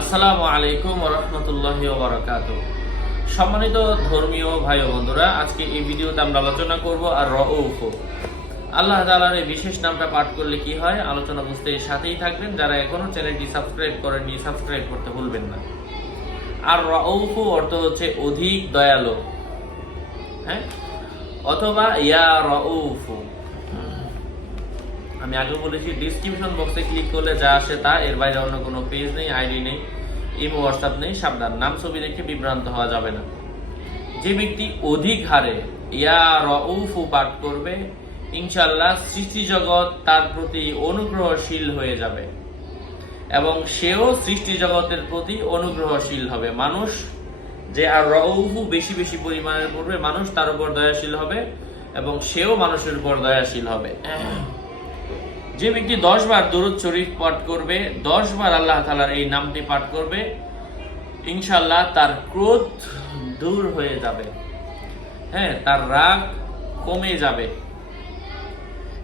আসসালামু আলাইকুম রহমতুল্লাহ বারকাত সম্মানিত ধর্মীয় ভাই বন্ধুরা, আজকে এই ভিডিওতে আমরা আলোচনা করব আর রউফ। আল্লাহ তাআলার এই বিশেষ নামটা পাঠ করলে কি হয়? আলোচনা বুঝতে সাথেই থাকবেন। যারা এখনও চ্যানেলটি সাবস্ক্রাইব করেননি, সাবস্ক্রাইব করতে ভুলবেন না। আর রউফ অর্থ হচ্ছে অধিক দয়ালু। হ্যাঁ? অথবা ইয়া রউফ। আমি আগে বলেছি ডিসক্রিপশন বক্সে ক্লিক করলে যা আসে তা, এর বাইরে অন্য কোনো পেজ নেই আইডি নেই ইমো হোয়াটসঅ্যাপ নেই, সাবধান। নাম, ছবি দেখে বিভ্রান্ত হওয়া যাবে না। যে ব্যক্তি অধিক হারে ইয়া রউফু পাঠ করবে ইনশাল্লাহ সৃষ্টি জগৎ তার প্রতি অনুগ্রহশীল হয়ে যাবে এবং সেও সৃষ্টি জগতের প্রতি অনুগ্রহশীল হবে। মানুষ যে আর রউফু বেশি বেশি পরিমাণের পড়বে, মানুষ তার উপর দয়াশীল হবে এবং সেও মানুষের উপর দয়াশীল হবে। যে ব্যক্তি দশ বার দরুদ শরীফ পাঠ করবে, দশ বার আল্লাহ তালার এই নামটি পাঠ করবে ইনশাল্লাহ তার ক্রোধ দূর হয়ে যাবে। হ্যাঁ তার রাগ কমে যাবে।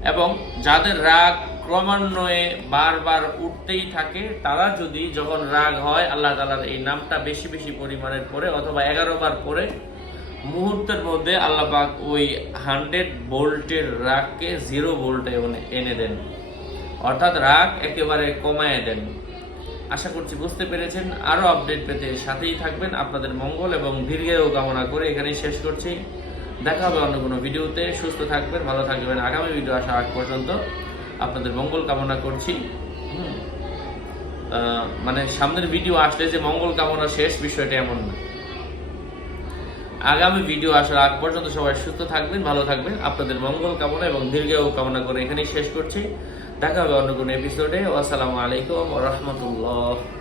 এবং যাদের রাগ ক্রমান্বয়ে বারবার উঠতেই থাকে, তারা যদি যখন রাগ হয়, আল্লাহ তালার এই নামটা বেশি বেশি পরিমাণের পরে অথবা এগারো বার পরে মুহূর্তের মধ্যে আল্লাহ পাক ওই হান্ড্রেড ভোল্টের রাগকে জিরো ভোল্টে এনে দেন। অর্থাৎ রাগ একেবারে কমায় দেন। আশা করছি বুঝতে পেরেছেন। আরও আপডেট পেতে সাথেই থাকবেন। আপনাদের মঙ্গল এবং দীর্ঘায়ু কামনা করে এখানেই শেষ করছি। দেখা হবে অন্য কোনো ভিডিওতে। সুস্থ থাকবেন, ভালো থাকবেন। আগামী ভিডিও আসা আগ পর্যন্ত আপনাদের মঙ্গল কামনা করছি। মানে সামনের ভিডিও আসলে যে মঙ্গল কামনা শেষ বিষয়টা এমন না। আগামী ভিডিও আসার আগ পর্যন্ত সবাই সুস্থ থাকবেন, ভালো থাকবেন। আপনাদের মঙ্গল কামনা এবং দীর্ঘায়ু কামনা করে এখানেই শেষ করছি। দেখা হবে অন্য কোনো এপিসোডে আসসালামু আলাইকুম রহমতুল্লাহ।